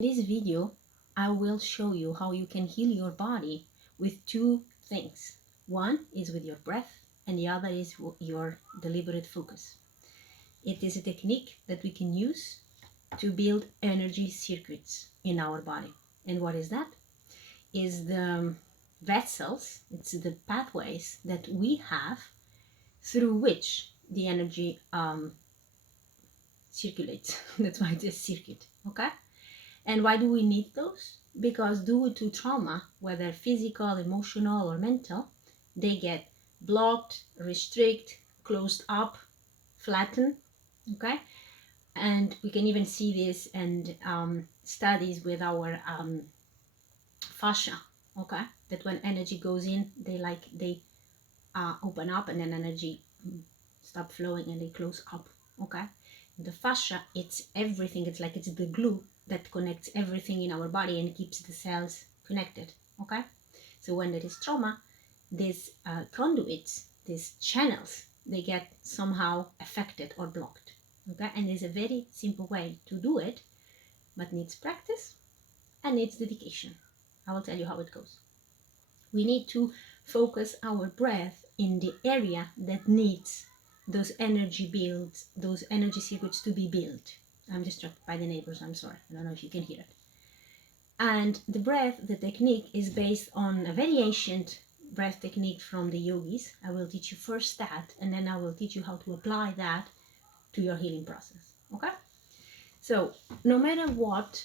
In this video, I will show you how you can heal your body with two things. One is with your breath, and the other is your deliberate focus. It is a technique that we can use to build energy circuits in our body. And what is that? Is the vessels, it's the pathways that we have through which the energy circulates. That's why it is circuit, okay? And why do we need those? Because due to trauma, whether physical, emotional, or mental, they get blocked, restrict, closed up, flattened, okay? And we can even see this in studies with our fascia, okay? That when energy goes in, they open up, and then energy stop flowing and they close up, okay? The fascia, it's everything. It's like it's the glue that connects everything in our body and keeps the cells connected, okay? So when there is trauma, these conduits, these channels, they get somehow affected or blocked, okay? And there's a very simple way to do it, but needs practice and needs dedication. I will tell you how it goes. We need to focus our breath in the area that needs those energy builds, those energy circuits to be built. I'm distracted by the neighbors, I'm sorry. I don't know if you can hear it. And the breath, the technique is based on a very ancient breath technique from the yogis. I will teach you first that, and then I will teach you how to apply that to your healing process, okay? So no matter what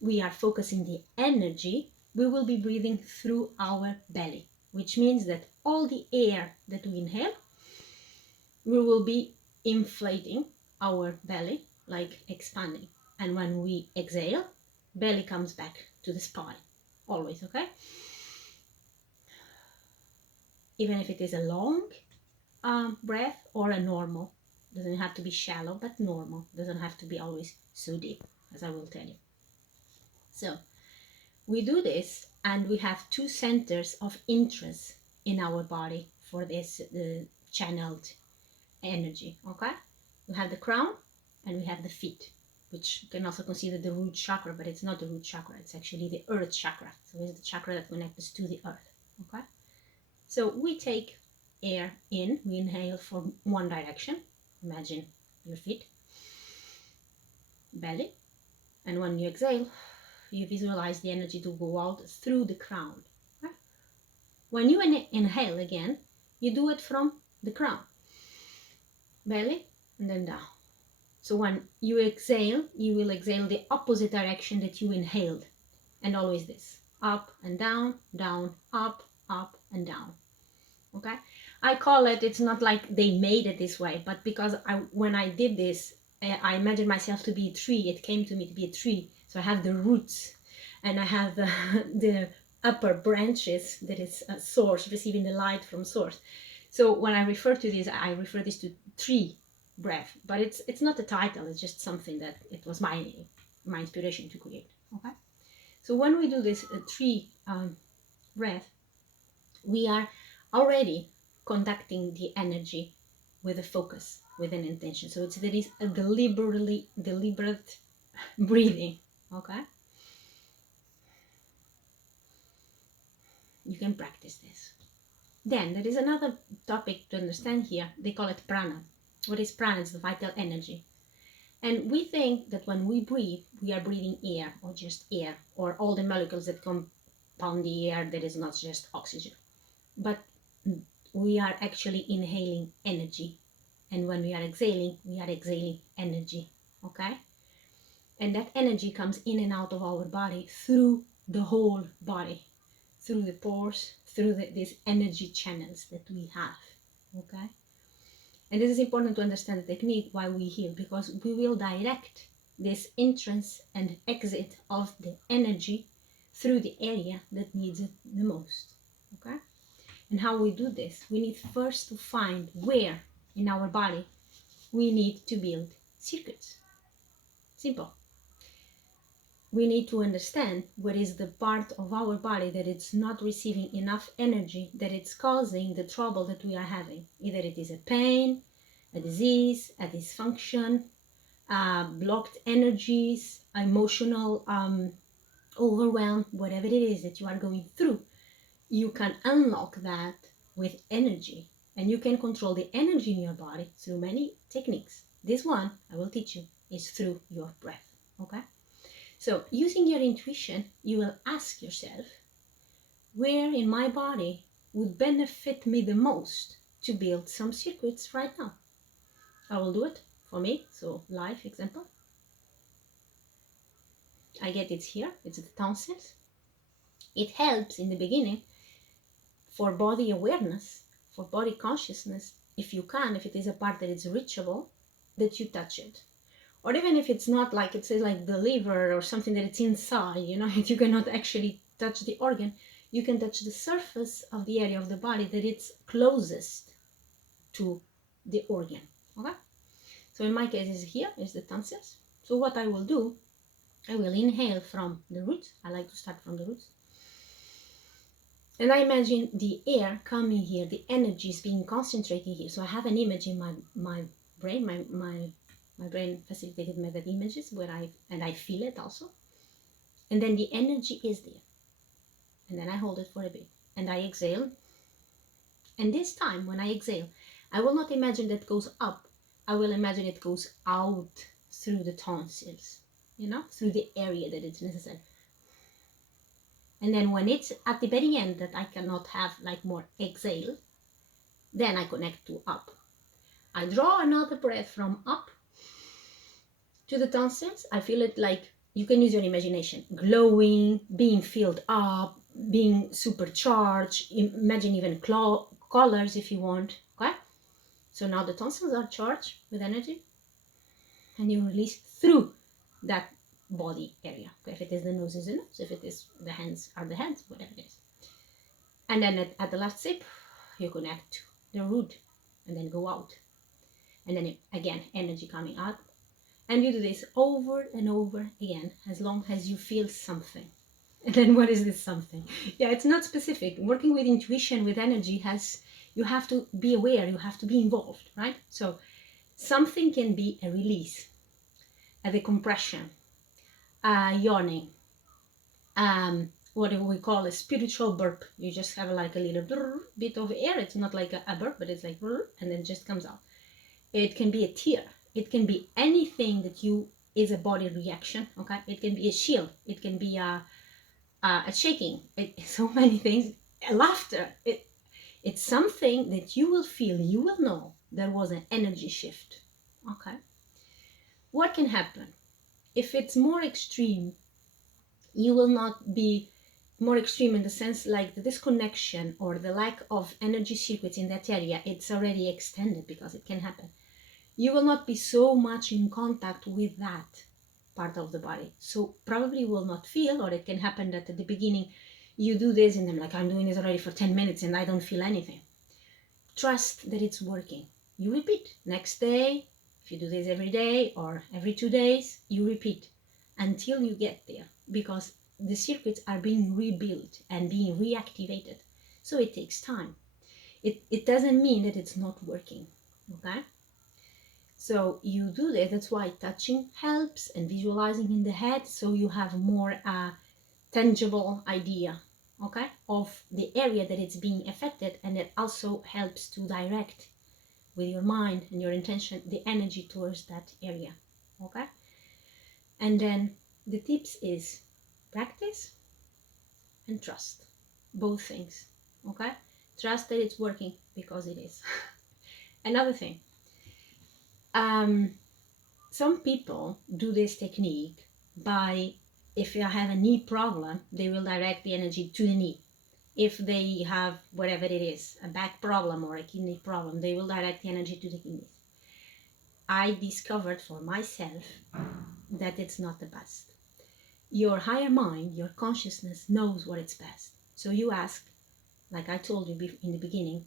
we are focusing the energy, we will be breathing through our belly, which means that all the air that we inhale, we will be inflating our belly, like expanding. And when we exhale, belly comes back to the spine, always, okay? Even if it is a long breath or a normal, doesn't have to be shallow, but normal, doesn't have to be always so deep, as I will tell you. So we do this, and we have two centers of interest in our body for this channeled energy, okay? We have the crown and we have the feet, which you can also consider the root chakra, but it's not the root chakra, it's actually the earth chakra. So it's the chakra that connects us to the earth, okay? So we take air in, we inhale from one direction, imagine your feet, belly, and when you exhale, you visualize the energy to go out through the crown. Okay? When you inhale again, you do it from the crown, belly, and then down. So when you exhale, you will exhale the opposite direction that you inhaled, and always this, up and down, up and down. Okay, I call it, it's not like they made it this way, but because when I did this, I imagined myself to be a tree. It came to me to be a tree. So I have the roots, and I have the upper branches that is a source, receiving the light from source. So when I refer to this, I refer this to tree breath, but it's not a title. It's just something that it was my inspiration to create. Okay, so when we do this tree breath, we are already conducting the energy with a focus, with an intention. So there is a deliberate breathing, okay? You can practice this. Then there is another topic to understand here. They call it prana. What is prana? It's the vital energy. And we think that when we breathe, we are breathing air, or just air, or all the molecules that compound the air that is not just oxygen. But we are actually inhaling energy, and when we are exhaling energy, okay? And that energy comes in and out of our body through the whole body, through the pores, through these energy channels that we have, okay? And this is important to understand the technique why we heal, because we will direct this entrance and exit of the energy through the area that needs it the most, okay? And how we do this, we need first to find where in our body we need to build circuits. Simple. We need to understand what is the part of our body that it's not receiving enough energy, that it's causing the trouble that we are having. Either it is a pain, a disease, a dysfunction, blocked energies, emotional overwhelm, whatever it is that you are going through, you can unlock that with energy. And you can control the energy in your body through many techniques. This one I will teach you is through your breath. Okay? So using your intuition, you will ask yourself, where in my body would benefit me the most to build some circuits right now? I will do it for me. So live example. I get it here. It's the tonsils. It helps in the beginning for body awareness, for body consciousness, if you can, if it is a part that is reachable, that you touch it. Or even if it's not, like it says like the liver or something that it's inside, you know, if you cannot actually touch the organ, you can touch the surface of the area of the body that it's closest to the organ. Okay? So in my case is here is the tonsils. So what I will do, I will inhale from the roots. I like to start from the roots. And I imagine the air coming here, the energy is being concentrated here. So I have an image in my brain, my brain facilitated me that images where I feel it also. And then the energy is there. And then I hold it for a bit. And I exhale. And this time when I exhale, I will not imagine that goes up. I will imagine it goes out through the tonsils, you know, through the area that it's necessary. And then when it's at the very end that I cannot have like more exhale, then I connect to up. I draw another breath from up to the tonsils. I feel it like, you can use your imagination, glowing, being filled up, being supercharged. Imagine even colors if you want. Okay? So now the tonsils are charged with energy and you release through that body area. Okay? If it is the nose, is the nose. If it is the hands, are the hands, whatever it is. And then at the last sip, you connect to the root and then go out. And then again, energy coming out. And you do this over and over again, as long as you feel something. And then what is this something? Yeah, it's not specific. Working with intuition, with energy, you have to be aware, you have to be involved, right? So something can be a release, a decompression, a yawning, what we call a spiritual burp. You just have like a little bit of air. It's not like a burp, but it's like, and then it just comes out. It can be a tear. It can be anything that is a body reaction. Okay, it can be a chill. It can be a shaking. So many things. A laughter. It's something that you will feel. You will know there was an energy shift. Okay. What can happen if it's more extreme? You will not be more extreme in the sense like the disconnection or the lack of energy circuits in that area. It's already extended, because it can happen. You will not be so much in contact with that part of the body. So probably will not feel, or it can happen that at the beginning you do this and I'm like, I'm doing this already for 10 minutes and I don't feel anything. Trust that it's working. You repeat. Next day, if you do this every day or every 2 days, you repeat until you get there, because the circuits are being rebuilt and being reactivated. So it takes time. It doesn't mean that it's not working. Okay? So you do that. That's why touching helps, and visualizing in the head, so you have more tangible idea, okay, of the area that it's being affected, and it also helps to direct with your mind and your intention the energy towards that area. Okay, and then the tips is practice and trust, both things. Okay, trust that it's working, because it is. Another thing, some people do this technique by, if you have a knee problem, they will direct the energy to the knee. If they have whatever it is, a back problem or a kidney problem, they will direct the energy to the kidneys. I discovered for myself that it's not the best. Your higher mind, your consciousness knows what is best. So you ask, like I told you in the beginning,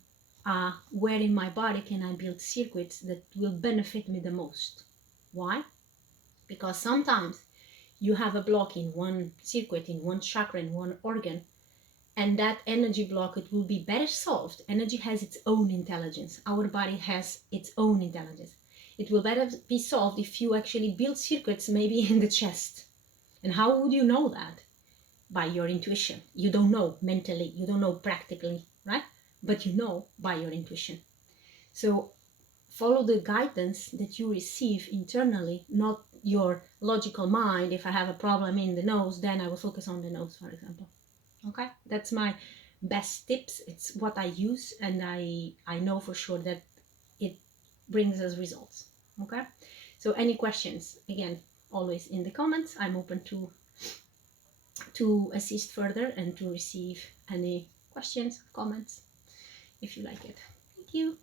where in my body can I build circuits that will benefit me the most? Why? Because sometimes you have a block in one circuit, in one chakra, in one organ, and that energy block, it will be better solved. Energy has its own intelligence. Our body has its own intelligence. It will better be solved if you actually build circuits maybe in the chest. And how would you know that? By your intuition. You don't know mentally, you don't know practically, right? But you know by your intuition. So follow the guidance that you receive internally, not your logical mind. If I have a problem in the nose, then I will focus on the nose, for example. Okay, that's my best tips. It's what I use, and I know for sure that it brings us results. Okay, so any questions, again, always in the comments. I'm open to assist further and to receive any questions, comments, if you like it. Thank you.